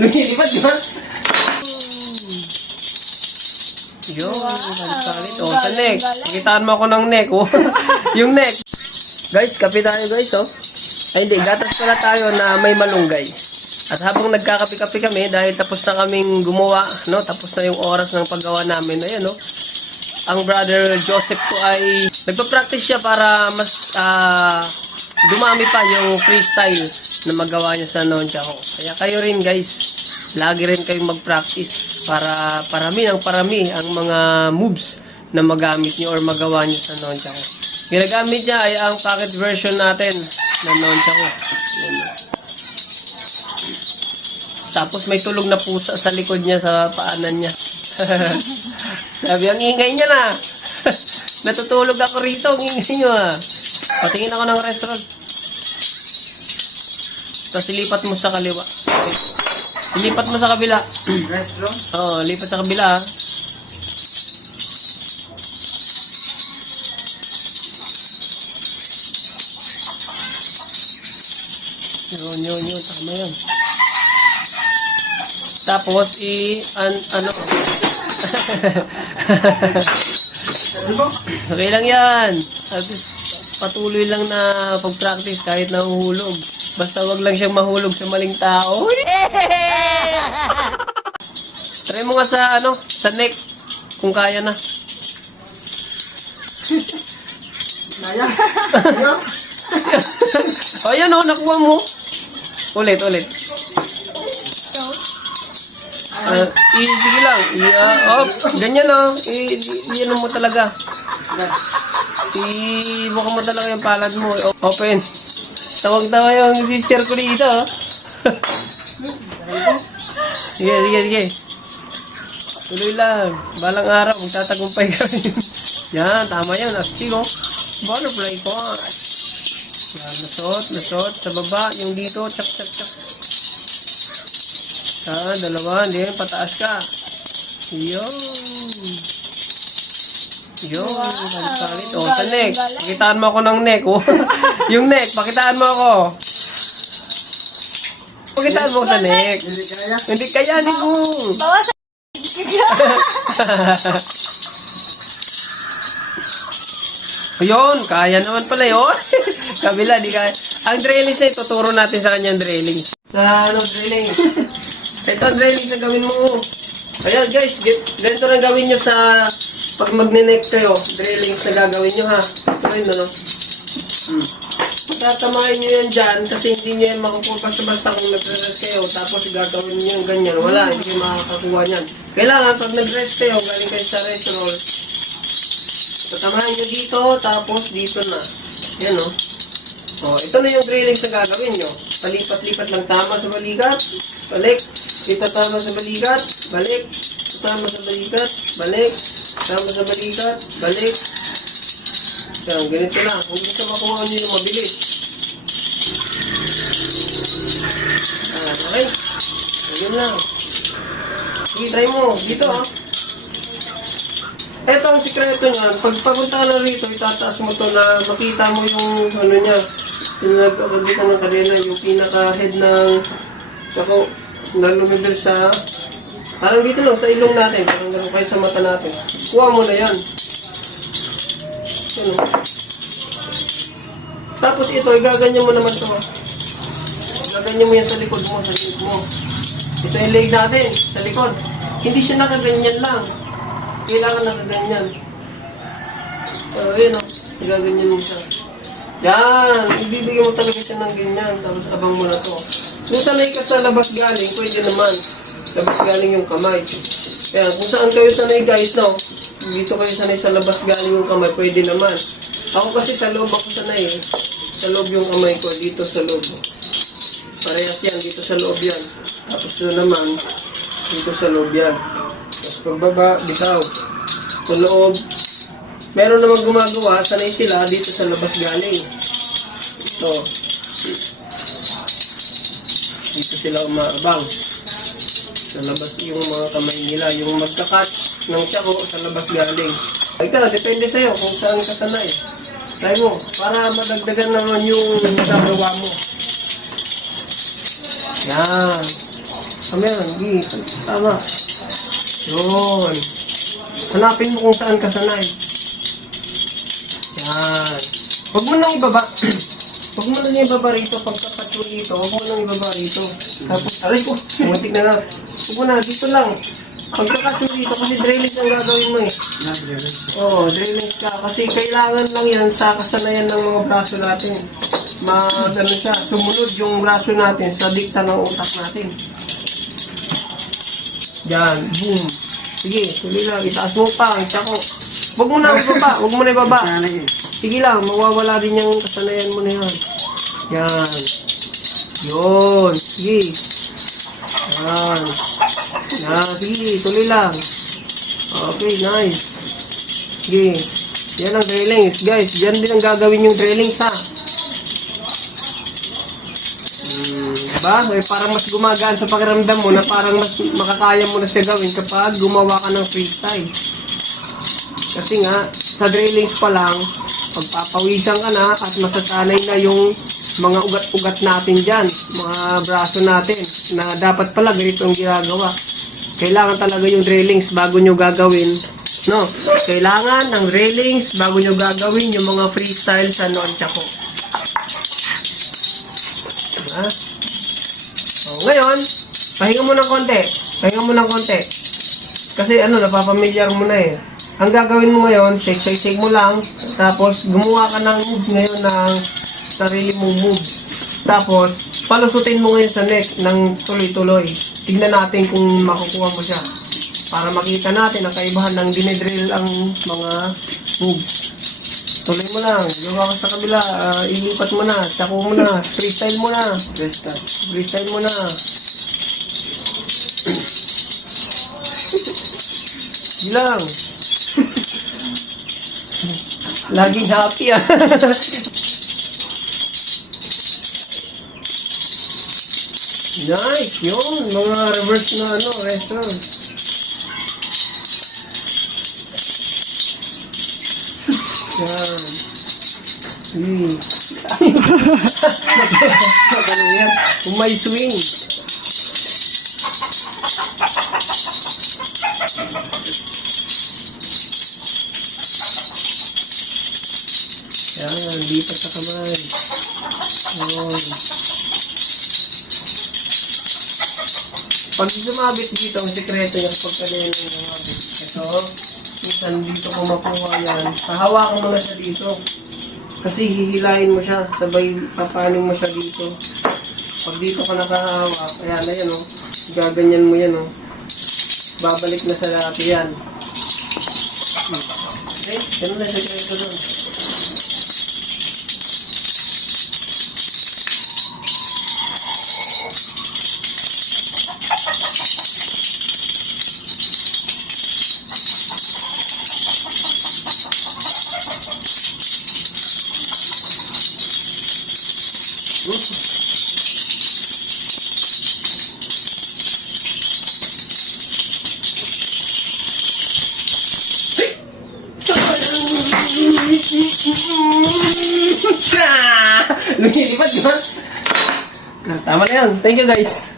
Lumilipad, di ba? Yun, nagsalit. O, sa neck. Kitaan mo ako ng neck, oh. Yung neck. Guys, kape tayo, guys, oh. Ay, hindi. Gatas pala tayo na may malunggay. At habang nagkakape-kape kami, dahil tapos na kaming gumawa, no? Tapos na yung oras ng paggawa namin. Ayan, no? Ang brother Joseph ko ay nagpa-practice siya para mas dumami pa yung freestyle na magawa niya sa nonchako. Kaya kayo rin, guys, lagi rin kayong mag-practice para parami ang mga moves na magamit niyo or magawa niyo sa nonchako. Ginagamit niya ay ang pocket version natin na nonchako. Tapos may tulog na pusa sa likod niya, sa paanan niya. Sabi, ang ingay niya na. Natutulog ako rito, ang ingay niyo ah. Patingin ako ng restaurant. Tapos ilipat mo sa kaliwa. Okay. Ilipat mo sa kabila. Restaurant? Oo, lipat sa kabila. Yun. Tama yun. Tapos, ano? Okay lang yan. Tapos, patuloy lang na pag-practice kahit nahuhulog. Basta wag lang siyang mahulog sa maling tao. Try mo nga sa neck. Kung kaya na. Naya? Ayan o, nakuha mo. Ulit. Sige lang. Ganyan o. Iyan mo talaga. Ibuka mo talaga yung palad mo. Open. Tawag-tawa yung sister ko dito. Sige. Tuloy lang. Balang araw, magtatagumpay ka rin. Yan, tama yan. Astig o. Butterfly ko. Yan, nasot. Sa baba, yung dito. Chak. Dalawa. Hindi, pataas ka. Yun. Pagkalit. O, sa neck. Pakitaan mo ako ng neck. Oh. Yung neck, pakitaan mo ako. Pakitaan mo sa neck. Hindi kaya, hindi mo. Bawasan. Yun, kaya naman pala yun. Kabila, di kaya. Ang drillings na ituturo natin sa kanyang drillings. Drillings. Ito ang drillings na gawin mo. Ayan guys, ganito na gawin nyo sa pag magne-neck kayo. Drillings na gagawin nyo ha. Ito rin, Tatamahin nyo yan dyan kasi hindi nyo yan makukuha basta kung nag-rest kayo. Tapos gagawin nyo yung ganyan. Wala, hindi kayo makakakuha yan. Kailangan pag nag-rest kayo, galing kayo sa rest roll. Tatamahin nyo dito, tapos dito na. Yan o. Ito na yung drillings na gagawin nyo. Palipat-lipat lang, tama sa balikat. Balik. Dito tama sa balikat. Balik. Tama sa balikat. Balik. Tama sa balikat. Balik. Yan, ganito na. Kung gusto makuha nyo yung mabilis. Okay. Ayun lang. Sige, try mo. Dito Ito ang sikreto niya. Pag papunta ka na rito, itataas mo to na makita mo yung niya. Yung nagkakagita ng kadena, yung pinaka-head ng tsako na lumibel sa parang dito lang, sa ilong natin. Parang gano'n kayo sa mata natin. Kuha mo na yan. Tapos ito, igaganyan mo naman ito. Igaganyan mo yan sa likod mo, Ito yung leg natin, sa likod. Hindi siya nakaganyan lang. Kailangan nakaganyan. Ayun igaganyan mo siya. Yan, ibibigay mo talaga siya ng ganyan. Tapos abang mo na to. Kung sanay ka sa labas galing, pwede naman. Labas galing yung kamay. Kaya kung saan kayo sanay guys, dito kayo sanay sa labas galing yung kamay, pwede naman. Ako kasi sa loob ako sanay Sa loob yung kamay ko, dito sa loob. Parehas yan, dito sa loob yan. Tapos ito naman, dito sa loob yan. Tapos pagbaba, bitaw. Sa loob. Meron namang gumagawa, sanay sila dito sa labas galing. Ito. Dito sila umaabang. Sa labas yung mga kamay nila, yung magka-catch ng tiyako sa labas galing. Ito, depende sa'yo kung saan ka sanay. Try mo, para madagdagan naman yung nagagawa mo. Yan. Tama yan, Gi. Tama. Yun. Hanapin mo kung saan ka sanay. Yan. Huwag mo nang ibaba. Huwag mo nang ibaba rito. Pagkapat mo dito, huwag mo nang ibaba rito. Tapos, aray ko, matik na nga. Huwag mo na, dito lang. Pagkakat mo dito, kasi drilling ang gagawin mo eh. Oo, drilling ka. Kasi kailangan lang yan sa kasanayan ng mga braso natin. Ano siya, sumunod yung braso natin sa dikta ng utak natin. Yan, boom. Sige, tuloy lang. Itaas mo pa, tsako. Huwag mo na ibaba, huwag mo na ibaba. Sige lang, mawawala din yung kasanayan mo na yan. Yan. Yun. Sige. Yan. Yan, sige, tuloy lang. Okay, nice. Sige. Yan ang drillings, guys. Yan din ang gagawin yung drillings, ha. Diba? Eh, parang mas gumagaan sa pakiramdam mo na parang mas makakaya mo na siya gawin kapag gumawa ka ng freestyle. Kasi nga, sa drillings pa lang, pagpapawisan ka na at masasanay na yung mga ugat-ugat natin dyan, mga braso natin, na dapat pala ganito ang ginagawa. Kailangan talaga yung drillings bago nyo gagawin. No? Kailangan ng drillings bago nyo gagawin yung mga freestyle sa nunchaku. Diba? So, ngayon, pahinga mo ng konti. Pahinga mo ng konti. Kasi napapamilyar mo na eh. Ang gagawin mo ngayon, shake mo lang. Tapos, gumawa ka ng moves ngayon ng sarili mong moves. Tapos, palusutin mo ngayon sa neck ng tuloy-tuloy. Tignan natin kung makukuha mo siya. Para makita natin ang kaibahan ng dinidrill ang mga moves. Tuloy mo lang. Gawa ka sa kabila. Ilipat mo na. Tsako mo na. Freestyle mo na. Freestyle mo na. Sige lang. Laging happy ah. Nice. Yun. Mga reverse na restaurant. Yan. Kung may swing. Yan, lipat sa kamay. Yan. Pag sumabit dito, ang sekreto yung pagkalina ng sumabit. Ito, minsan dito ko makuha yan. Hahawakan mo na siya dito. Kasi hihilahin mo siya, sabay papanin mo siya dito. Pag dito ka nakahawak, ayan na yan gaganyan mo yan babalik na sa dati yan. Okay, yan na sa ko doon. Lumilipat, di ba? Tama na yan. Thank you, guys.